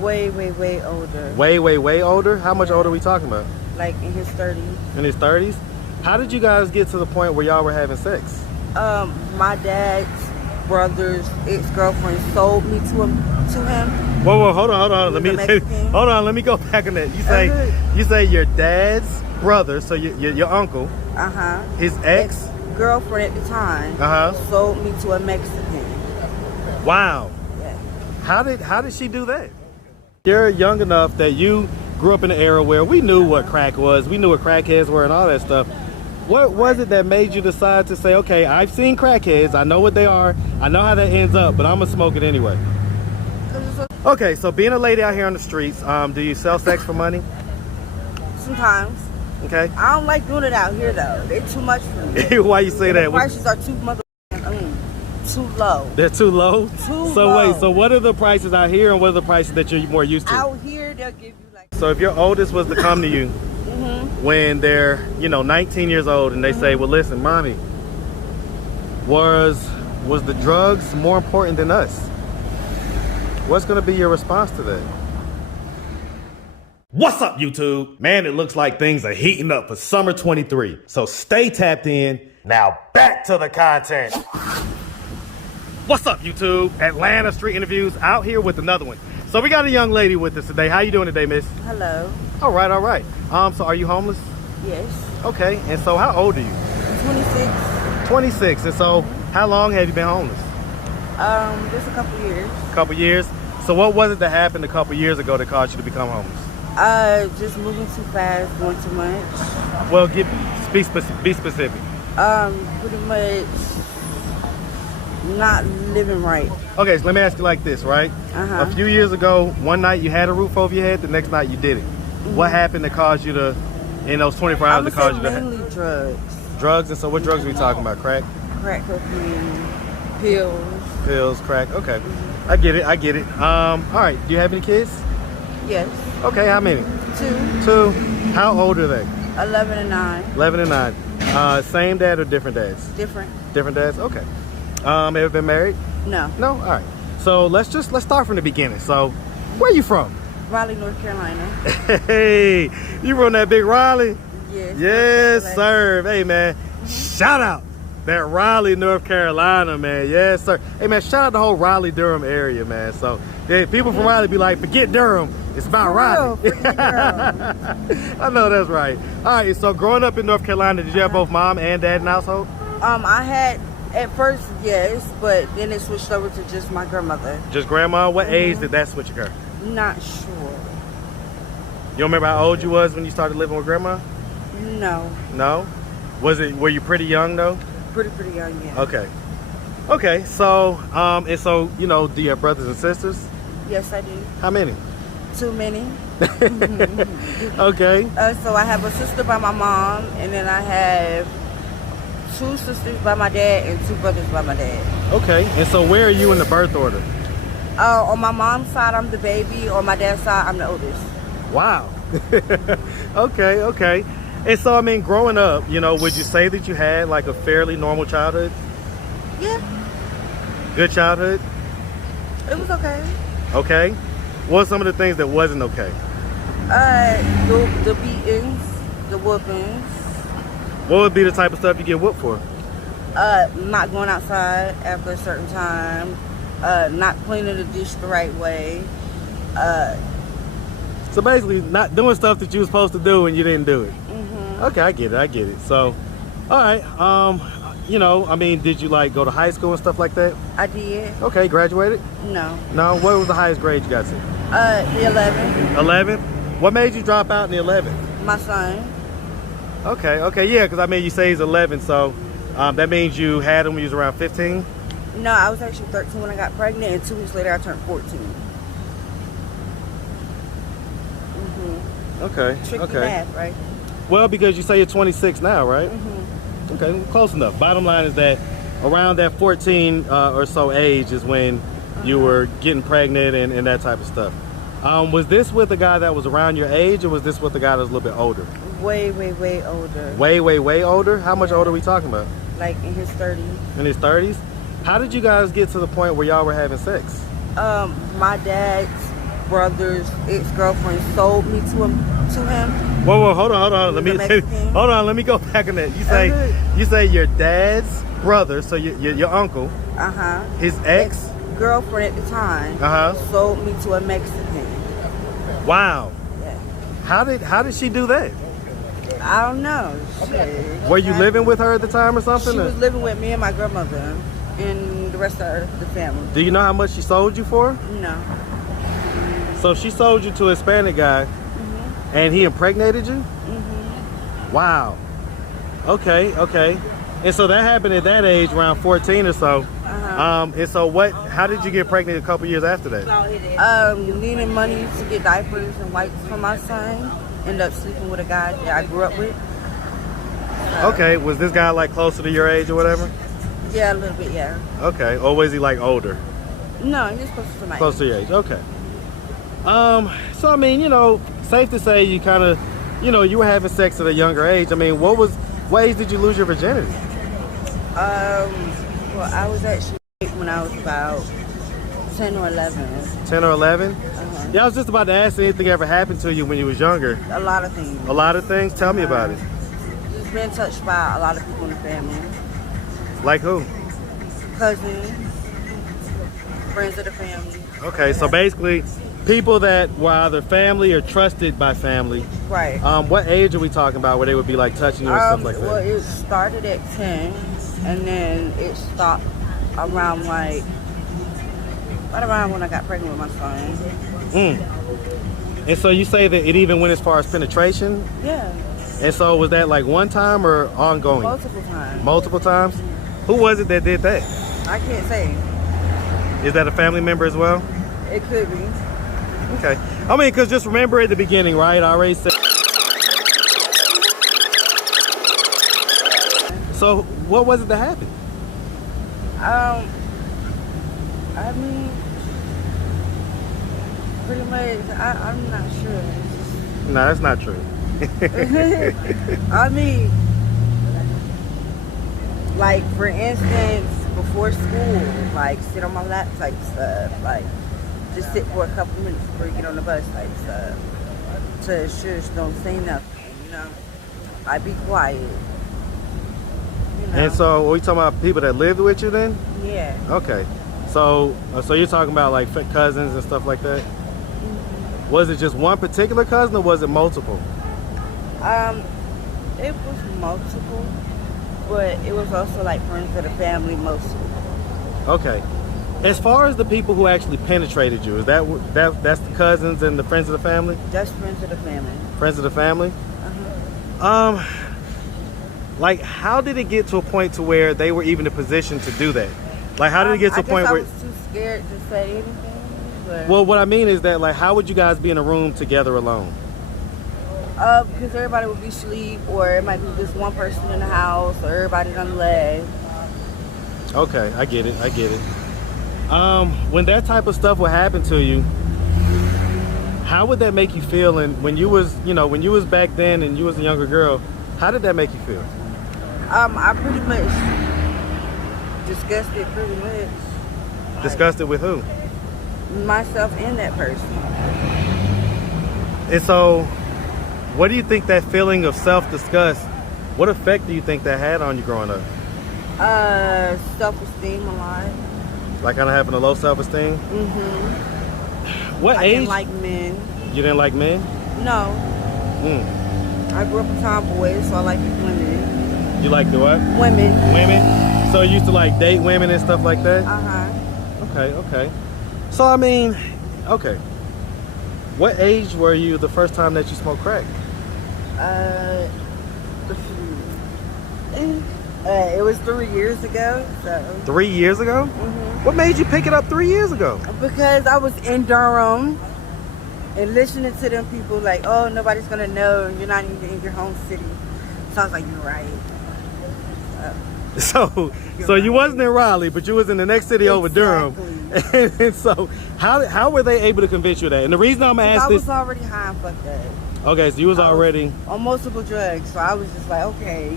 Way older. Way older? How much older are we talking about? Like in his 30s. In his 30s? How did you guys get to the point where y'all were having sex? My dad's brother's ex-girlfriend sold me to him. Whoa, hold on. Let me go back on that. You say your dad's brother, so your uncle. His ex-girlfriend at the time. Sold me to a Mexican. Wow. Yeah. How did she do that? You're young enough that you grew up in an era where we knew what crack was, we knew what crackheads were and all that stuff. What was it that made you decide to say, okay, I've seen crackheads, I know what they are, I know how that ends up, but I'm gonna smoke it anyway? Okay, so being a lady out here on the streets, do you sell sex for money? Sometimes. Okay. I don't like doing it out here though. They're too much for me. Why you say that? The prices are too low. They're too low? Too low. So wait, so what are the prices out here and what are the prices that you're more used to? Out here, they'll give you like... So if your oldest was to come to you when they're, 19 years old and they say, well, listen, mommy, was the drugs more important than us? What's gonna be your response to that? What's up, YouTube? Man, it looks like things are heating up for summer 23. So stay tapped in. Now back to the content. What's up, YouTube? Atlanta Street Interviews out here with another one. So we got a young lady with us today. How you doing today, miss? Hello. All right. So are you homeless? Yes. Okay, and so how old are you? 26. 26, and so how long have you been homeless? Just a couple years. Couple years. So what was it that happened a couple years ago that caused you to become homeless? Just moving too fast, doing too much. Well, be specific. Pretty much not living right. Okay, so let me ask you like this, right? A few years ago, one night you had a roof over your head, the next night you didn't. What happened that caused you to, in those 24 hours, that caused you to... mainly drugs. Drugs? And so what drugs are we talking about? Crack? Crack, cocaine, pills. Pills, crack, okay. I get it. All right, do you have any kids? Yes. Okay, how many? 2. 2. How old are they? 11 and 9. 11 and 9. Same dad or different dads? Different. Different dads? Okay. Ever been married? No. No? All right. So let's start from the beginning. So where are you from? Raleigh, North Carolina. Hey, you from that big Raleigh? Yes. Yes, sir. Hey, man, shout out that Raleigh, North Carolina, man. Yes, sir. Hey, man, shout out the whole Raleigh-Durham area, man. So people from Raleigh be like, forget Durham. It's about Raleigh. I know that's right. All right, so growing up in North Carolina, did you have both mom and dad in the household? I had, at first, yes, but then it switched over to just my grandmother. Just grandma? What age did that switch occur? Not sure. You remember how old you was when you started living with grandma? No. No? Were you pretty young though? Pretty young, yeah. Okay, so do you have brothers and sisters? Yes, I do. How many? Too many. Okay. So I have a sister by my mom, and then I have 2 sisters by my dad and 2 brothers by my dad. Okay, and so where are you in the birth order? On my mom's side, I'm the baby. On my dad's side, I'm the oldest. Wow. Okay. And so, I mean, growing up, would you say that you had like a fairly normal childhood? Yeah. Good childhood? It was okay. Okay. What are some of the things that wasn't okay? The beatings, the whoopings. What would be the type of stuff you get whooped for? Not going outside after a certain time. Not cleaning the dish the right way. So basically, not doing stuff that you were supposed to do and you didn't do it. Okay, I get it. So, all right. I mean, did you like go to high school and stuff like that? I did. Okay, graduated? No. No? What was the highest grade you got to? The 11th. 11th? What made you drop out in the 11th? My son. Okay, yeah, because I mean, you say he's 11, so that means you had him when you was around 15? No, I was actually 13 when I got pregnant, and 2 weeks later I turned 14. Okay. Tricky math, right? Well, because you say you're 26 now, right? Okay, close enough. Bottom line is that around that 14 or so age is when you were getting pregnant and that type of stuff. Was this with a guy that was around your age, or was this with a guy that was a little bit older? Way older. Way older? How much older are we talking about? Like in his 30s. In his 30s? How did you guys get to the point where y'all were having sex? My dad's brother's ex-girlfriend sold me to him. Whoa, hold on. Let me let me go back on that. You say your dad's brother, so your uncle, his ex-girlfriend at the time, sold me to a Mexican. Wow. Yeah. How did she do that? I don't know. Were you living with her at the time or something? She was living with me and my grandmother and the rest of the family. Do you know how much she sold you for? No. So she sold you to a Hispanic guy, and he impregnated you? Wow. Okay. And so that happened at that age, around 14 or so. And so how did you get pregnant a couple years after that? Needing money to get diapers and wipes for my son. Ended up sleeping with a guy that I grew up with. Okay, was this guy like closer to your age or whatever? Yeah, a little bit, yeah. Okay, or was he like older? No, he was closer to my age. Closer to your age, okay. So I mean, safe to say you kind of, you were having sex at a younger age. I mean, what age did you lose your virginity? Well, I was actually when I was about 10 or 11. 10 or 11? Yeah, I was just about to ask, anything ever happened to you when you was younger? A lot of things. A lot of things? Tell me about it. Just been touched by a lot of people in the family. Like who? Cousins, friends of the family. Okay, so basically, people that were either family or trusted by family. Right. What age are we talking about where they would be like touching you and stuff like that? Well, it started at 10, and then it stopped around right around when I got pregnant with my son. And so you say that it even went as far as penetration? Yeah. And so was that like one time or ongoing? Multiple times. Multiple times? Who was it that did that? I can't say. Is that a family member as well? It could be. Okay. I mean, because just remember at the beginning, right? I already said. So what was it that happened? I mean, pretty much, I'm not sure. No, that's not true. I mean, like, for instance, before school, like, sit on my lap type stuff, like, just sit for a couple minutes before you get on the bus type stuff. To shush, don't say nothing, I'd be quiet. And so, are we talking about people that lived with you then? Yeah. Okay. So you're talking about like cousins and stuff like that? Was it just one particular cousin or was it multiple? It was multiple, but it was also like friends of the family mostly. Okay. As far as the people who actually penetrated you, is that's the cousins and the friends of the family? That's friends of the family. Friends of the family? Like, how did it get to a point to where they were even in a position to do that? Like, how did it get to a point where... I was too scared to say anything. But... Well, what I mean is that, like, how would you guys be in a room together alone? Because everybody would be asleep, or it might be just one person in the house, or everybody's on the leg. Okay, I get it. When that type of stuff would happen to you, how would that make you feel? And when you was, when you was back then and you was a younger girl, how did that make you feel? I pretty much disgusted, pretty much. Disgusted with who? Myself and that person. And so, what do you think that feeling of self-disgust, what effect do you think that had on you growing up? Self-esteem a lot. Like kind of having a low self-esteem? What age? I didn't like men. You didn't like men? No. I grew up a tomboy, so I like women. You like the what? Women. Women? So you used to like date women and stuff like that? Okay. So I mean, okay. What age were you the first time that you smoked crack? It was 3 years ago. So. 3 years ago? What made you pick it up 3 years ago? Because I was in Durham and listening to them people like, oh, nobody's gonna know, you're not even in your home city. So I was like, you're right. So you wasn't in Raleigh, but you was in the next city over Durham. And so how were they able to convince you of that? And the reason I'm asking this, I was already high and fucked up. Okay, so you was already on multiple drugs, so I was just like, okay,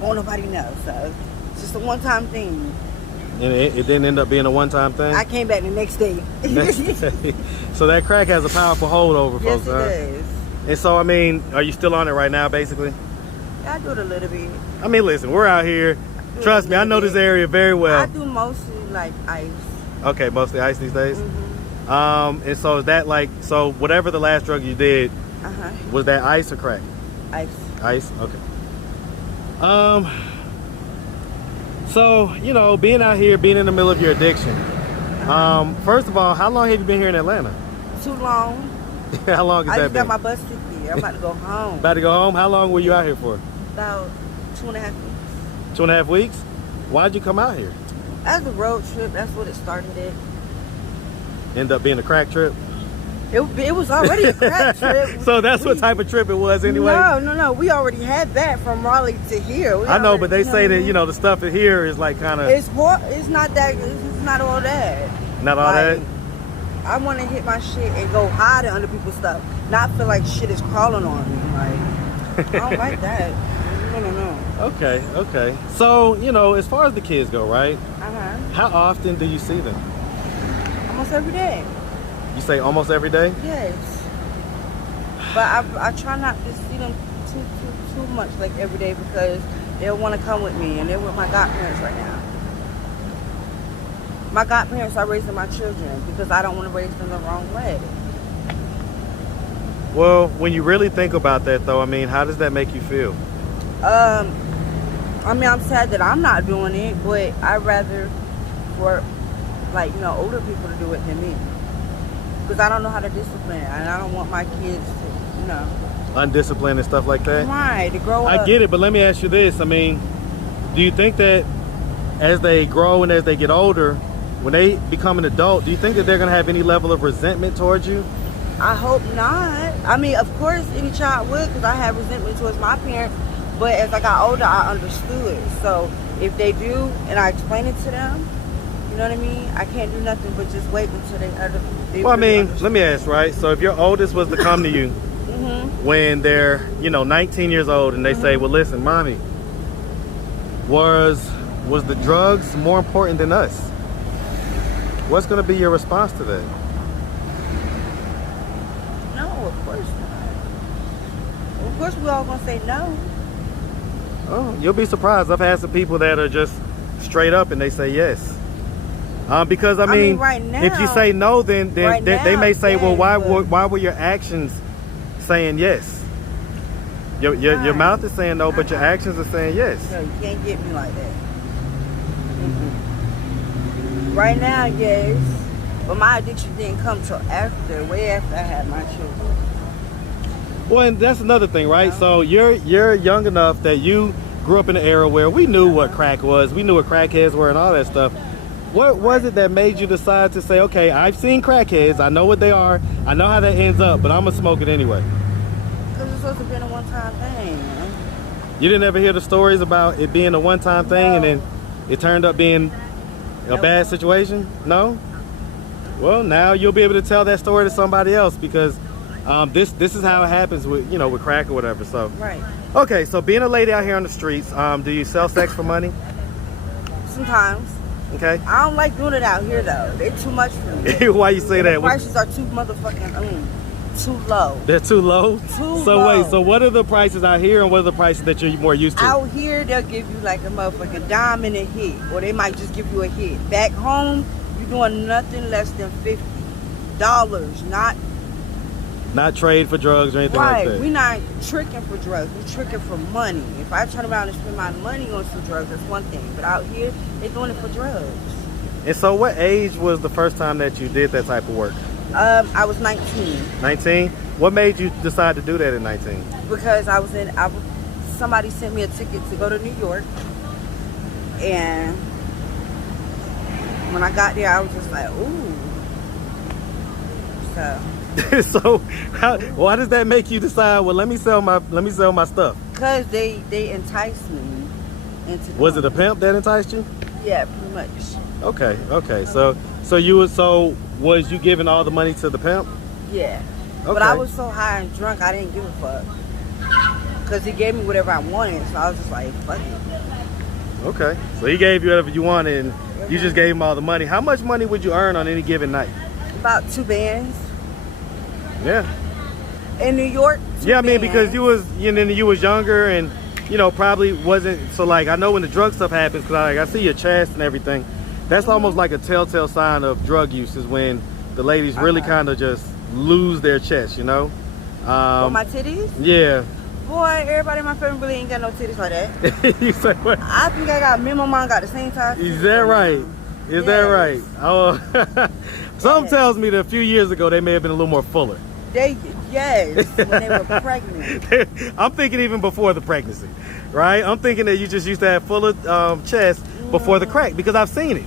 won't nobody know. So it's just a one-time thing. And it didn't end up being a one-time thing? I came back the next day. Next day. So that crack has a powerful hold over Yes, folks, it huh? does. And so, I mean, are you still on it right now, basically? I do it a little bit. I mean, listen, we're out here. Trust me, I know this area very well. I do mostly like ice. Okay, mostly ice these days? Mm-hmm. And so is that like, so whatever the last drug you did, Uh-huh. was that ice or crack? Ice. Ice, okay. So, you know, being out here, being in the middle of your addiction, first of all, how long have you been here in Atlanta? Too long. How long has I that just been? got my bus ticket. I'm about to go home. About to go home? How long were you out here for? About 2.5 weeks. 2.5 weeks? Why'd you come out here? As a road trip, that's what it started at. End up being a crack trip? It was already a crack trip. So that's what type of trip it was anyway? No. We already had that from Raleigh to here. I know, but they say that, you know, the stuff in here is like kind of... It's not that. It's not all that. Not all that? I want to hit my shit and go hide under people's stuff. Not feel like shit is crawling on me. Like, I don't like that. No. Okay. So, you know, as far as the kids go, right? Uh-huh. How often do you see them? Almost every day. You say almost every day? Yes. But I try not to see them too much like every day because they'll want to come with me and they're with my godparents right now. My godparents are raising my children because I don't want to raise them the wrong way. Well, when you really think about that though, I mean, how does that make you feel? I mean, I'm sad that I'm not doing it, but I'd rather for, like, you know, older people to do it than me. Because I don't know how to discipline, and I don't want my kids to, you know. Undisciplined and stuff like that? Right, to grow up. I get it, but let me ask you this. I mean, do you think that as they grow and as they get older, when they become an adult, do you think that they're going to have any level of resentment towards you? I hope not. I mean, of course, any child would, because I have resentment towards my parents. But as I got older, I understood. So if they do, and I explain it to them, you know what I mean? I can't do nothing but just wait until they Well, I mean, understand. let me ask, right? So if your oldest was to come to you when they're, you know, 19 years old and they say, well, listen, mommy, was the drugs more important than us? What's going to be your response to that? No, of course not. Of course we all going to say no. Oh, you'll be surprised. I've had some people that are just straight up and they say yes. Because I mean right now, if you say no, then right they may say, now, well, yeah, why were your actions saying yes? Your mouth is saying no, but your actions are saying yes. No, you can't get me like that. Right now, yes, but my addiction didn't come till after, way after I had my children. Well, and that's another thing, right? So you're young enough that you grew up in an era where we knew what crack was, we knew what crackheads were and all that stuff. What was it that made you decide to say, okay, I've seen crackheads, I know what they are, I know how that ends up, but I'm gonna smoke it anyway? Because it's supposed to be a one-time thing. You didn't ever hear the stories about it being a one-time thing and then it turned up being a bad situation? No? Well, now you'll be able to tell that story to somebody else because this is how it happens with, you know, with crack or whatever. So Right. okay, so being a lady out here on the streets, do you sell sex for money? Sometimes. Okay. I don't like doing it out here, though. They're too much for me. Why you say The that? prices are too motherfucking, too low. They're too low? Too so low. wait, so what are the prices out here and what are the prices that you're more used to? Out here, they'll give you like a motherfucking dime and a hit, or they might just give you a hit. Back home, you're doing nothing less than $50, Not trade for drugs or anything right. like that. We're not tricking for drugs. We're tricking for money. If I turn around and spend my money on some drugs, that's one thing. But out here, they're doing it for drugs. And so what age was the first time that you did that type of work? I was 19 19? What made you decide to do that at 19? because somebody sent me a ticket to go to New York, and when I got there, I was just like, ooh. So. So why does that make you decide, well, let me sell my stuff? Because they enticed me into doing Was it a pimp that enticed you? Yeah, pretty much. Okay. So was you giving all the money to the pimp? Yeah. Okay. But I was so high and drunk, I didn't give a fuck. Because he gave me whatever I wanted, so I was just like, fuck it. Okay. So he gave you whatever you wanted, and You just gave him all the money. How much money would you earn on any given night? About 2 bands. Yeah. In New York, 2 Yeah, I mean, bands. because you was younger and, you know, probably wasn't, so like, I know when the drug stuff happens, because I see your chest and everything, that's almost like a telltale sign of drug use is when the ladies really kind of just lose their chest, you know? For my titties? Yeah. Boy, everybody in my family really ain't got no titties like that. You say what? I think I got, me and my mom got the same size. Is that right? Is that right? Oh, something tells me that a few years ago they may have been a little more fuller. Yes, when they were pregnant. I'm thinking even before the pregnancy, right? I'm thinking that you just used to have fuller chest before the crack, because I've seen it.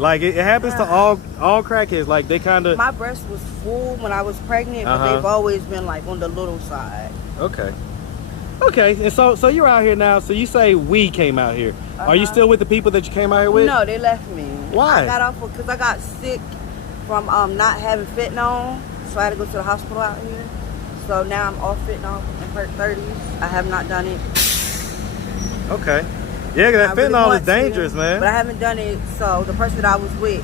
Like it happens to all crackheads. Like they kind of. My breast was full when I was pregnant, but they've always been like on the little side. Okay. And so you're out here now. So you say we came out here. Are you still with the people that you came out here with? No, they left me. Why? I got off because I got sick from not having fentanyl, so I had to go to the hospital out here. So now I'm off fentanyl in her 30s. I have not done it. Okay. Yeah, 'cause that fentanyl is dangerous, man. But I haven't done it. So the person that I was with,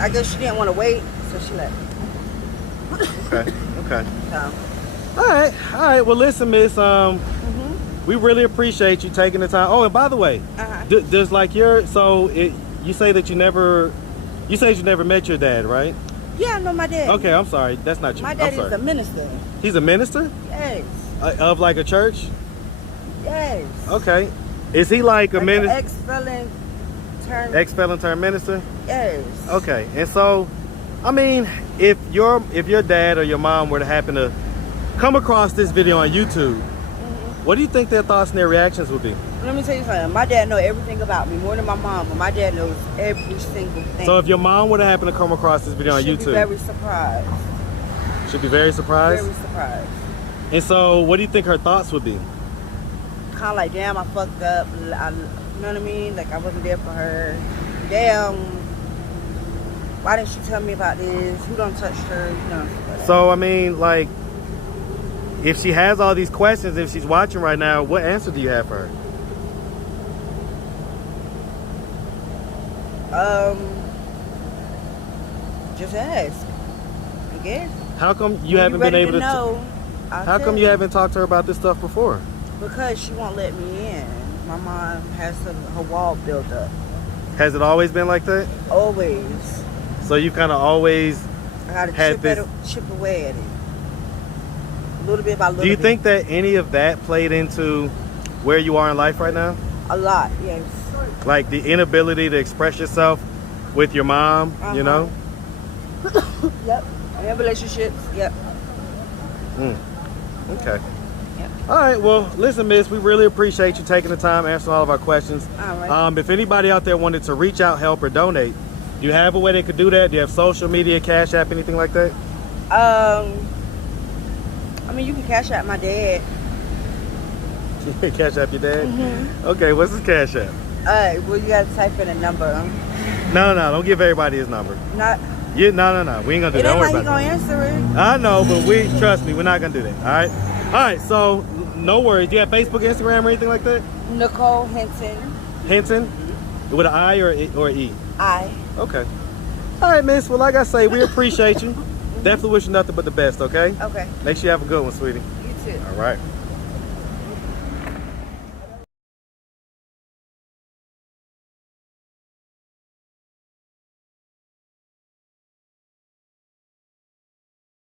I guess she didn't want to wait, so she left. Okay. So. All right. Well, listen, Miss. We really appreciate you taking the time. Oh, and by the way, does like you say that you never met your dad, right? Yeah, I know my dad. Okay, I'm sorry. That's not you. My dad is a minister. He's a minister? Yes. Of like a church? Yes. Okay. Is he like a minister? Ex-felon turned minister? Yes. Okay. And so, I mean, if your dad or your mom were to happen to come across this video on YouTube, what do you think their thoughts and their reactions would be? Let me tell you something. My dad knows everything about me, more than my mom, but my dad knows every single thing. So if your mom would have happened to come across this video on YouTube, she'd be very surprised. She'd be very surprised? Very surprised. And so what do you think her thoughts would be? Kind of like, damn, I fucked up. You know what I mean? Like, I wasn't there for her. Damn, why didn't she tell me about this? Who done touched her? You know. So, I mean, like, if she has all these questions, if she's watching right now, what answer do you have for her? Just ask, I guess. How come you haven't been able to know? How come you haven't talked to her about this stuff before? Because she won't let me in. My mom has her wall built up. Has it always been like that? Always. So you kind of always I had to chip away at it. Little bit by little bit. Do you think that any of that played into where you are in life right now? A lot, yes. Like the inability to express yourself with your mom, you know? Yep. And relationships, yep. Okay. Yep. All right, well, listen, Miss, we really appreciate you taking the time answering all of our questions. All right. If anybody out there wanted to reach out, help, or donate, do you have a way they could do that? Do you have social media, Cash App, anything like that? I mean, you can Cash App my dad. Cash App your dad? Okay, what's his Cash App? Well, you gotta type in a number. No, don't give everybody his number. Not. Yeah, no. We ain't gonna do that. Don't worry about it ain't like you gonna answer it. I know, but trust me, we're not gonna do that. All right. So no worries. Do you have Facebook, Instagram, or anything like that? Nicole Hinton. Hinton? With an I or E? I. Okay. All right, Miss. Well, like I say, we appreciate you. Definitely wish you nothing but the best. Okay. Okay. Make sure you have a good one, sweetie. You too. All right.